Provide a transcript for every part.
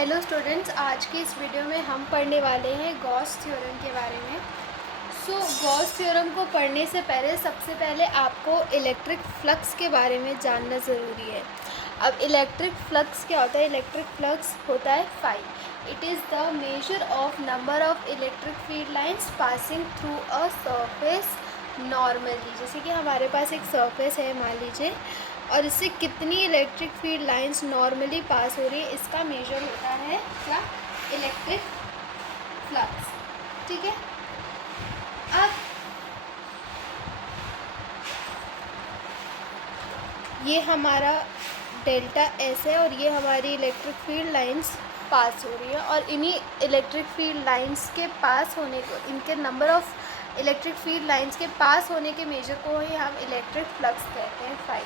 Hello students, आज की इस वीडियो में हम पढ़ने वाले हैं गॉस थ्योरम के बारे में। गॉस थ्योरम को पढ़ने से पहले सबसे पहले आपको इलेक्ट्रिक फ्लक्स के बारे में जानना ज़रूरी है। अब इलेक्ट्रिक फ्लक्स क्या होता है? इलेक्ट्रिक फ्लक्स होता है phi. It is the measure of number of electric field lines passing through a surface normally. जैसे कि हमारे पास एक सरफेस है मान लीजिए, और इससे कितनी इलेक्ट्रिक फील्ड लाइंस नॉर्मली पास हो रही है, इसका मेजर होता है क्या? Electric flux. ठीक है। अब ये हमारा डेल्टा एस है और ये हमारी इलेक्ट्रिक फील्ड लाइंस पास हो रही है, और इन्हीं इलेक्ट्रिक फील्ड लाइंस के पास होने को, इनके number of electric field lines के पास होने के मेजर को ही हम इलेक्ट्रिक फ्लक्स कहते हैं, फाई।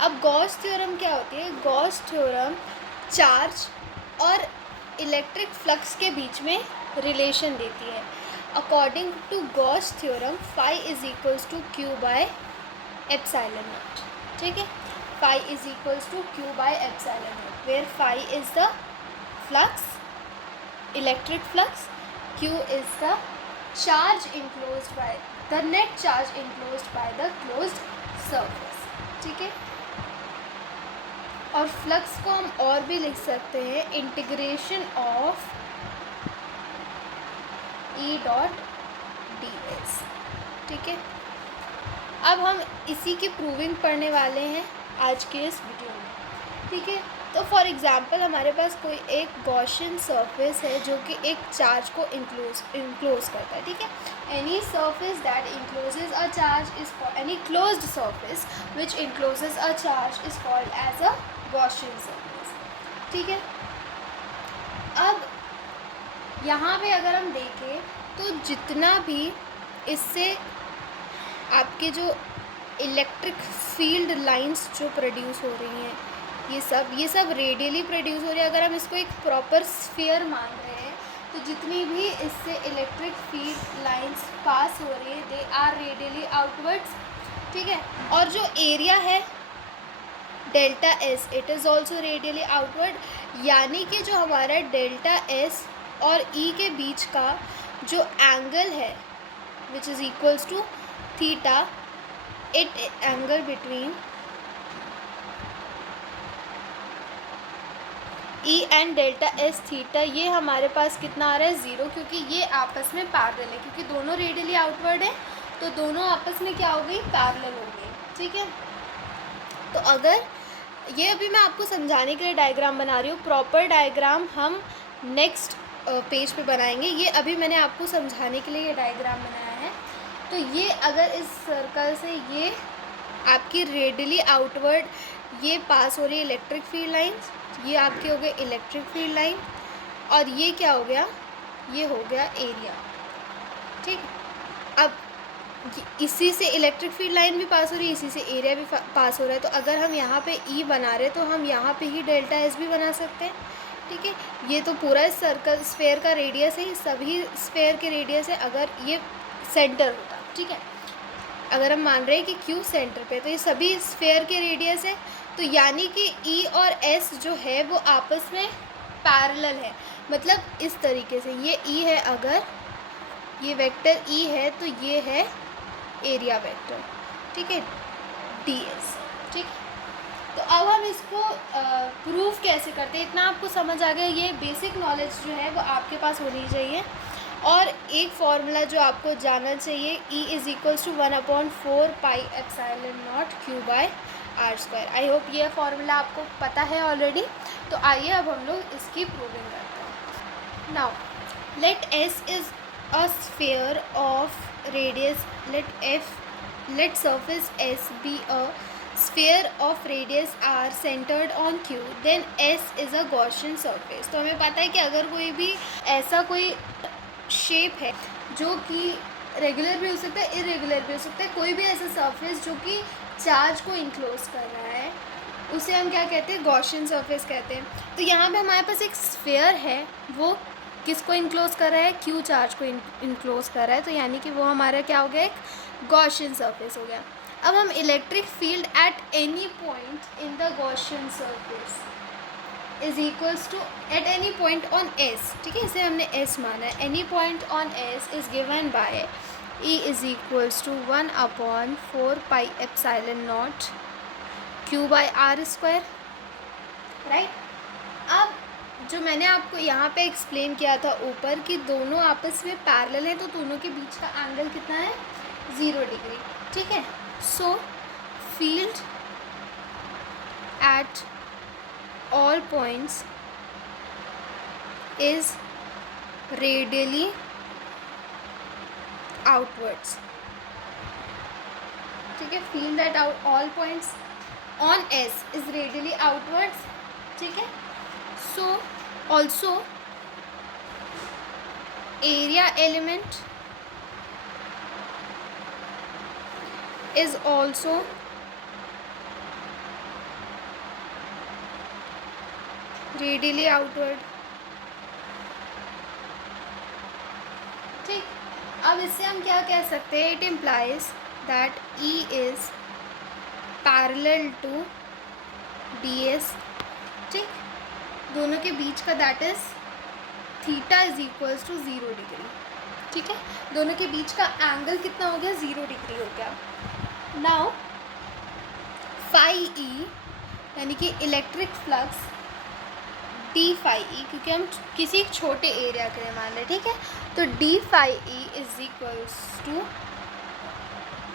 अब गॉस थ्योरम क्या होती है? गॉस थ्योरम चार्ज और इलेक्ट्रिक फ्लक्स के बीच में रिलेशन देती है। According to Gauss theorem phi is equals to Q by epsilon naught. ठीक है। Phi is equals to Q by epsilon naught, where phi is the flux, electric flux, Q is the charge enclosed by the net charge enclosed by the closed surface। ठीक है। और flux को हम और भी लिख सकते हैं integration of E dot D S. ठीक है। अब हम इसी की प्रूविंग पढ़ने वाले हैं आज के इस वीडियो में। ठीक है। तो फॉर एग्जांपल हमारे पास कोई एक गॉसियन सरफेस है जो कि एक चार्ज को इंक्लोज करता है। ठीक है। Any surface that encloses a charge is any closed surface which encloses a charge is called as a Gaussian surface. ठीक है। अब यहाँ पे अगर हम देखें तो जितना भी इससे आपके जो इलेक्ट्रिक फील्ड लाइंस जो प्रोड्यूस हो रही हैं, ये सब रेडियली प्रोड्यूस हो रही है। अगर हम इसको एक प्रॉपर स्फीयर मान रहे हैं तो जितनी भी इससे इलेक्ट्रिक फील्ड लाइंस पास हो रही है दे आर रेडियली आउटवर्ड्स। ठीक है। और जो एरिया है delta S, it is also radially outward. यानी कि जो हमारा डेल्टा एस और ई के बीच का जो एंगल है which is equals to theta, it angle between E and delta S theta, ये हमारे पास कितना आ रहा है? ज़ीरो, क्योंकि ये आपस में पैरेलल है। क्योंकि दोनों रेडियली आउटवर्ड है तो दोनों आपस में क्या हो गई? पैरेलल हो गई। ठीक है। तो अगर ये अभी मैं आपको समझाने के लिए डायग्राम बना रही हूँ, प्रॉपर डायग्राम हम नेक्स्ट पेज पे बनाएंगे। ये अभी मैंने आपको समझाने के लिए ये डायग्राम बनाया है। तो ये अगर इस सर्कल से ये आपकी रेडियली आउटवर्ड ये पास हो रही है इलेक्ट्रिक फील्ड लाइंस, ये आपके हो गए इलेक्ट्रिक फील्ड लाइन, और ये क्या हो गया? ये हो गया एरिया। ठीक। अब इसी से इलेक्ट्रिक फील्ड लाइन भी पास हो रही है, इसी से एरिया भी पास हो रहा है। तो अगर हम यहाँ पे ई बना रहे हैं तो हम यहाँ पे ही डेल्टा एस भी बना सकते हैं। ठीक है। ये तो पूरा इस सर्कल स्फेयर का रेडियस है, सभी स्फेयर के रेडियस है। अगर ये सेंटर होता, ठीक है, अगर हम मान रहे हैं कि क्यू सेंटर पे, तो ये सभी स्फेयर के रेडियस है। तो यानी कि ई और एस जो है वो आपस में पैरेलल है। मतलब इस तरीके से ये ई है, अगर ये वेक्टर ई है तो ये है एरिया वेक्टर। ठीक है, डी एस। ठीक। तो अब हम इसको प्रूव कैसे करते हैं, इतना आपको समझ आ गया। ये बेसिक नॉलेज जो है वो आपके पास होनी चाहिए। और एक फॉर्मूला जो आपको जानना चाहिए, E is equals to 1/4 pi epsilon naught Q by r square. I hope ये फॉर्मूला आपको पता है ऑलरेडी। तो आइए अब हम लोग इसकी प्रूविंग करते हैं। Now let S is a sphere of radius, let surface S be a sphere of radius r centered on q, then S is a Gaussian surface। तो हमें पता है कि अगर कोई भी ऐसा कोई शेप है जो कि रेगुलर भी हो सकता है, इरेगुलर भी हो सकता है, कोई भी ऐसा सरफेस जो कि चार्ज को इंक्लोज कर रहा है, उसे हम क्या कहते हैं? गॉसियन सरफेस कहते हैं। तो यहाँ पे हमारे पास एक स्फीयर है, वो किसको इंक्लोज कर रहा है? क्यू चार्ज को इंक्लोज कर रहा है। तो यानी कि वो हमारा क्या हो गया? एक गॉसियन सरफेस हो गया। अब हम electric field at any point in the Gaussian surface is equals to at any point on S, ठीक है, इसे हमने एस माना है, any point on S is given by E is equals to 1/4πε0 Q/r², right. अब जो मैंने आपको यहाँ पे एक्सप्लेन किया था ऊपर कि दोनों आपस में पैरेलल है, तो दोनों के बीच का एंगल कितना है, 0 डिग्री, ठीक है। सो field at all points is radially outwards, ठीक है, field at all points on S is radially outwards, ठीक है। So also area element is also radially outward, ठीक। अब इससे हम क्या कह सकते हैं, it implies that E is parallel to DS, ठीक, दोनों के बीच का that is theta is equals to 0 degree, ठीक है, दोनों के बीच का एंगल कितना हो गया, 0 डिग्री हो गया। नाउ फाई ई यानी कि electric flux d phi E, क्योंकि हम किसी छोटे एरिया के लिए मान रहे, ठीक है, तो d phi E is equals to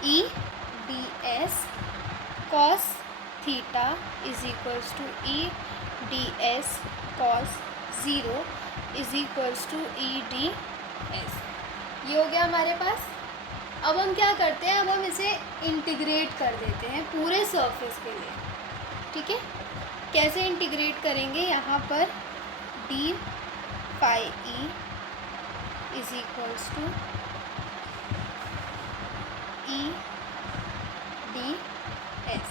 E d S cos theta is equals to E d S cos 0 is equals to E d S. ये हो गया हमारे पास। अब हम क्या करते हैं, अब हम इसे इंटीग्रेट कर देते हैं पूरे सरफेस के लिए, ठीक है। कैसे इंटीग्रेट करेंगे, यहाँ पर d phi E is equals to E d S,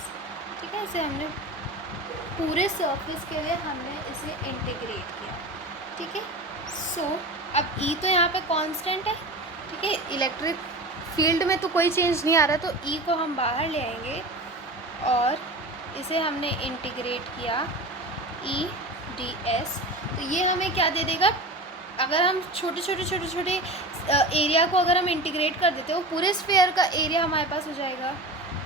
ठीक है, इसे हमने पूरे सरफेस के लिए हमने इसे इंटीग्रेट किया, ठीक है। सो अब ई तो यहाँ पे कांस्टेंट है, ठीक है, इलेक्ट्रिक फील्ड में तो कोई चेंज नहीं आ रहा, तो ई को हम बाहर ले आएंगे और इसे हमने इंटीग्रेट किया ई डी एस, तो ये हमें क्या दे देगा, अगर हम छोटे एरिया को अगर हम इंटीग्रेट कर देते हो, पूरे स्फीयर का एरिया हमारे पास हो जाएगा,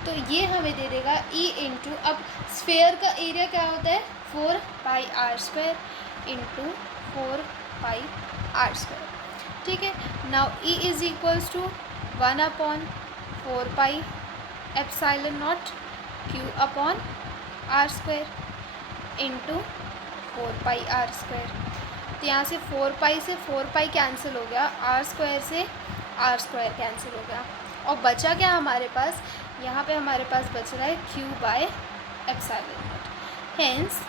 तो ये हमें दे देगा ई इंटू, अब स्फीयर का एरिया क्या होता है, 4πr² इंटू 4πr², ठीक है। Now E is equals to 1/4πε0 Q/r² into 4πr², तो यहाँ से 4π से 4π कैंसिल हो गया, r² से r² कैंसिल हो गया, और बचा क्या हमारे पास, यहाँ पे हमारे पास बच रहा है Q/ε0। Hence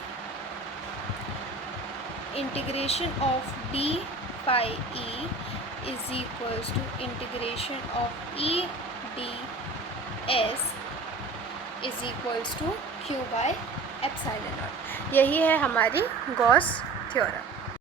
integration of d phi E is equals to integration of E d S is equals to Q/ε0। यही है हमारी गॉस थ्योरम।